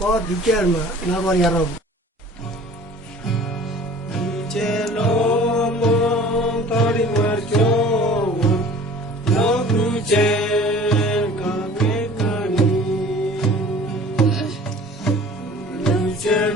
có đi chơi mà nó vào nhà rồi Dice l'uomo tori marcio lo cruce che cani Dice